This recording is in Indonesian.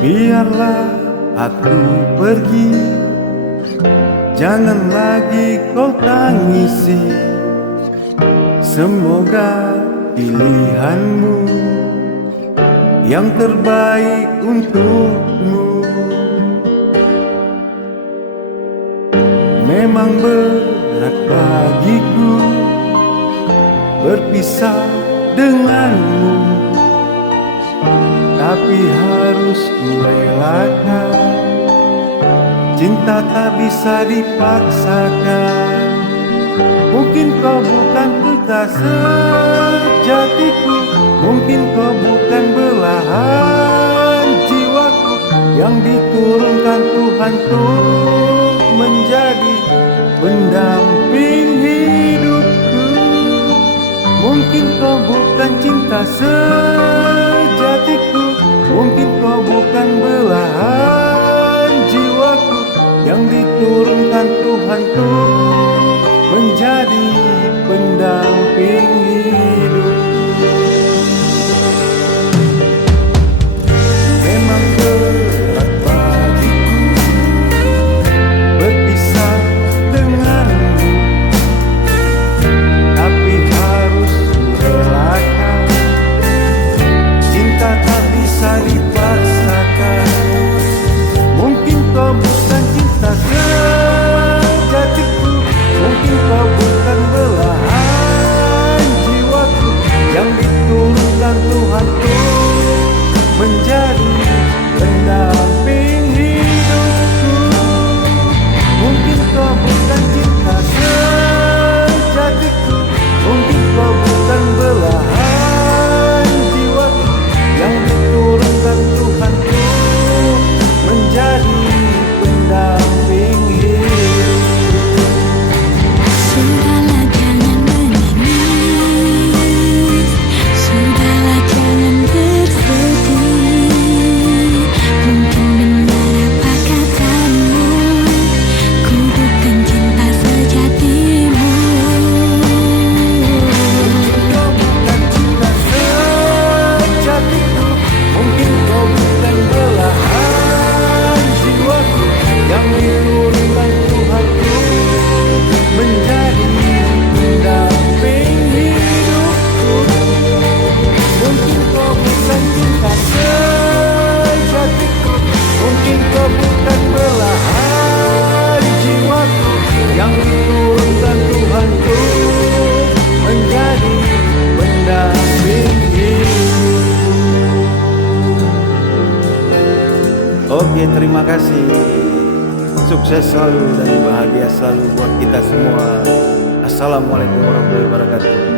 Biarlah aku pergi, jangan lagi kau tangisi. Semoga pilihanmu yang terbaik untukmu. Memang berat bagiku berpisah denganmu, tapi harus kurelakan. Cinta tak bisa dipaksakan. Mungkin kau bukan duta sejatiku, mungkin kau bukan belahan jiwaku yang diturunkan Tuhan untuk menjadi pendamping hidupku. Mungkin kau bukan cinta sejatiku, mungkin kau bukan belahan jiwaku yang diturunkan Tuhan untuk menjadi pendamping hidup. Memang berat bagiku berpisah denganmu, tapi harus kurelakan. Cinta tak bisa dipaksakan. Mungkin kau bukan cinta sejatiku, mungkin kau bukan belahan jiwaku yang diturunkan Tuhan untuk menjadi pendamping hidupku. Mungkin kau bukan cinta sejatiku, mungkin kau bukan belahan jiwaku yang diturunkan Tuhan untuk menjadi pendamping hidup. Sudahlah jangan menangis, sudahlah jangan bersedih. Mungkin benar apa katamu, ku bukan cinta sejatimu. Kau bukan cinta sejatiku, mungkin kau bukan belahan jiwaku yang diturunkan Tuhan untuk menjadi pendamping hidupku. Mungkin kau bukan cinta sejatiku, mungkin kau bukan belahan jiwaku yang diturunkan Tuhan untuk menjadi pendamping hidup. Oke, terima kasih. Sukses selalu dan bahagia selalu buat kita semua. Assalamualaikum warahmatullahi wabarakatuh.